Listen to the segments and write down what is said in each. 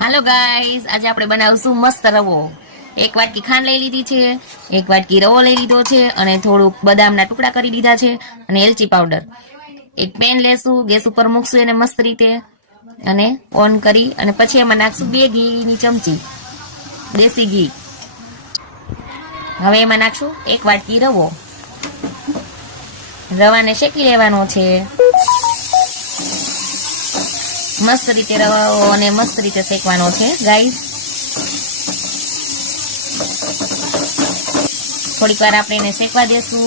Hello guys, આજે આપણે બનાવશું મસ્ત રવો। એક વાટકી ખાંડ લઈ લીધી છે, એક વાટકી રવો લઈ લીધો છે અને થોડુંક બદામના ટુકડા કરી દીધા છે અને એલચી પાવડર। એક પેન લેશું, ગેસ ઉપર મૂકશું એને મસ્ત રીતે અને ઓન કરી અને પછી એમાં નાખશું 2 ઘીની ચમચી દેશી ઘી। હવે એમાં નાખશું 1 વાટકી રવો। રવાને શેકી લેવાનો છે મસ્ત રીતે રવો અને મસ્ત રીતે શેકવાનો છે ગાઈસ। થોડીક વાર આપણે એને શેકવા દેશું।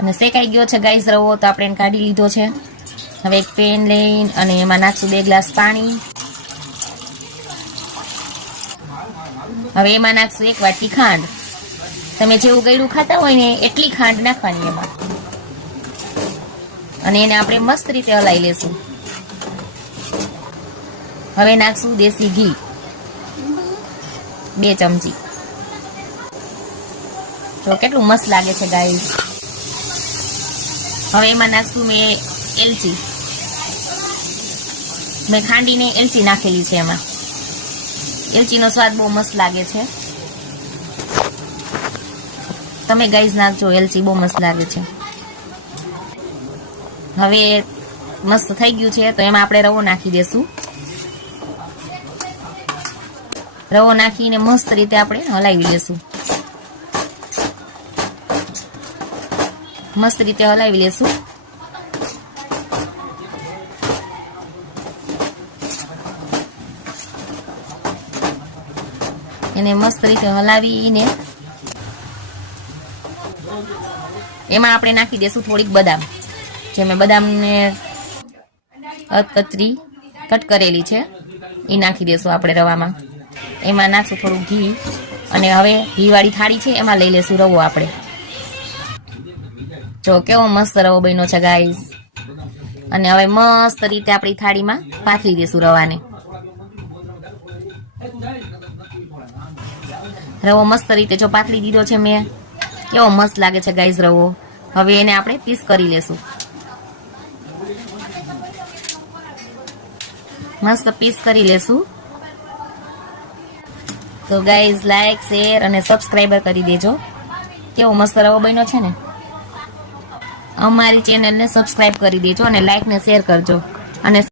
અને શેકાઈ ગયો છે ગાઈસ રવો, તો આપણે એને કાઢી લીધો છે। હવે એક પેન લઈને અને એમાં નાખશું 2 ગ્લાસ પાણી। હવે એમાં નાખશું 1 વાટકી ખાંડ। તમે જેવું ગળ્યું ખાતા હોય ને એટલી ખાંડ નાખવાની એમાં અને એને આપણે મસ્ત રીતે હલાવી લેશું। હવે નાખશું દેશી ઘી 2 ચમચી। જો કેટલું મસ્ત લાગે છે ગાઈસ। હવે એમાં નાખશું મેં એલચી, મેં ખાંડીને એલચી નાખેલી છે એમાં। એલચીનો સ્વાદ બહુ મસ્ત લાગે છે, તમે ગાઈઝ નાખજો, એલચી બહુ મસ્ત લાગે છે। હવે મસ્ત થઈ ગયું છે, તો એમાં આપણે રવો નાખી દેશું। રવો નાખીને મસ્ત રીતે આપણે હલાવી લેશું, મસ્ત રીતે હલાવી લેશું। એને મસ્ત રીતે હલાવીને એમાં આપણે નાખી દેશું થોડીક બદામ, જે મેં બદામને કતરી કટ કરેલી છે એ નાખી દેશું આપણે રવામાં। એમાં નાખશું થોડું ઘી અને હવે ઘીવાળી થાળી છે એમાં લઈ લેશું રવો આપણે। જો કેવો મસ્ત રવો બન્યો છે ગાઈસ। અને હવે મસ્ત રીતે આપણી થાળીમાં પાથરી દેશું રવાને। રવો મસ્ત રીતે જો પાથરી દીધો છે મેં, કેવો મસ્ત લાગે છે ગાઈસ રવો। હવે એને આપણે પીસ કરી લેશું, મસ્ત પીસ કરી લેશું। તો ગાઈઝ લાઈક, શેર અને સબસ્ક્રાઈબર કરી દેજો, કેવો મસ્ત રવો બન્યો છે ને। અમારી ચેનલને સબસ્ક્રાઈબ કરી દેજો અને લાઈક ને શેર કરજો અને